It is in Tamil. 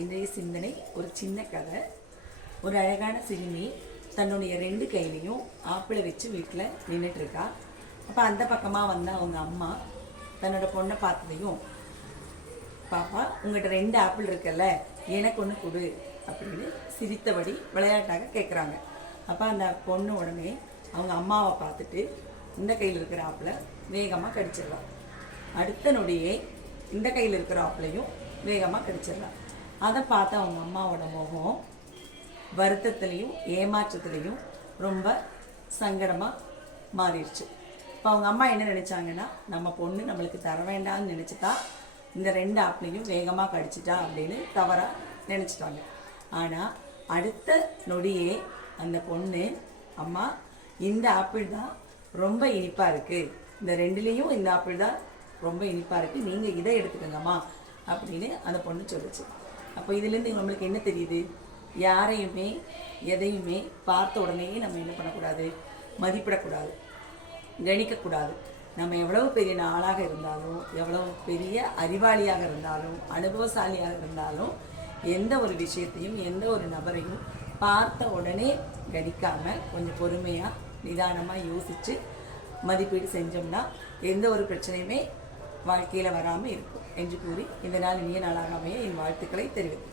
இன்றைய சிந்தனை ஒரு சின்ன கதை. ஒரு அழகான சிறுமி தன்னுடைய 2 கையிலையும் ஆப்பிளை வச்சு வீட்டில் நின்றுட்டுருக்கா. அப்போ அந்த பக்கமாக வந்த அவங்க அம்மா தன்னோட பொண்ணை பார்த்ததையும், பாப்பா உங்கள்கிட்ட 2 ஆப்பிள் இருக்குல்ல, எனக்கு ஒன்று கொடு அப்படின்னு சிரித்தபடி விளையாட்டாக கேட்குறாங்க. அப்போ அந்த பொண்ணு உடனே அவங்க அம்மாவை பார்த்துட்டு இந்த கையில் இருக்கிற ஆப்பிளை வேகமாக கடிச்சிடலாம். அடுத்த நொடியே இந்த கையில் இருக்கிற ஆப்பிளையும் வேகமாக கடிச்சிடலாம். அதை பார்த்து அவங்க அம்மாவோட முகம் வருத்தத்துலேயும் ஏமாற்றத்துலேயும் ரொம்ப சங்கடமாக மாறிடுச்சு. இப்போ அவங்க அம்மா என்ன நினச்சாங்கன்னா, நம்ம பொண்ணு நம்மளுக்கு தர வேண்டாம்னு நினச்சிட்டா, இந்த 2 ஆப்பிளையும் வேகமாக கடிச்சிட்டா அப்படின்னு தவறாக நினச்சிட்டாங்க. ஆனால் அடுத்த நொடியே அந்த பொண்ணு, அம்மா இந்த ஆப்பிள் தான் ரொம்ப இனிப்பாக இருக்குது, இந்த 2லேயும் இந்த ஆப்பிள் தான் ரொம்ப இனிப்பாக இருக்குது, நீங்கள் இதை எடுத்துக்கங்கம்மா அப்படின்னு அந்த பொண்ணு சொல்லிச்சு. அப்போ இதுலேருந்து நம்மளுக்கு என்ன தெரியுது? யாரையுமே எதையுமே பார்த்த உடனே நம்ம என்ன பண்ணக்கூடாது, மதிப்பிடக்கூடாது, கணிக்கக்கூடாது. நம்ம எவ்வளவு பெரிய ஆளாக இருந்தாலும், எவ்வளவு பெரிய அறிவாளியாக இருந்தாலும், அனுபவசாலியாக இருந்தாலும், எந்த ஒரு விஷயத்தையும் எந்த ஒரு நபரையும் பார்த்த உடனே கணிக்காமல் கொஞ்சம் பொறுமையாக நிதானமாக யோசித்து மதிப்பீடு செஞ்சோம்னா எந்த ஒரு பிரச்சனையுமே வாழ்க்கையில் வராமல் இருக்கும் என்று கூறி இந்த நாள் இனிய நாளாக அமைய என் வாழ்த்துக்களை தெரிவிக்கிறேன்.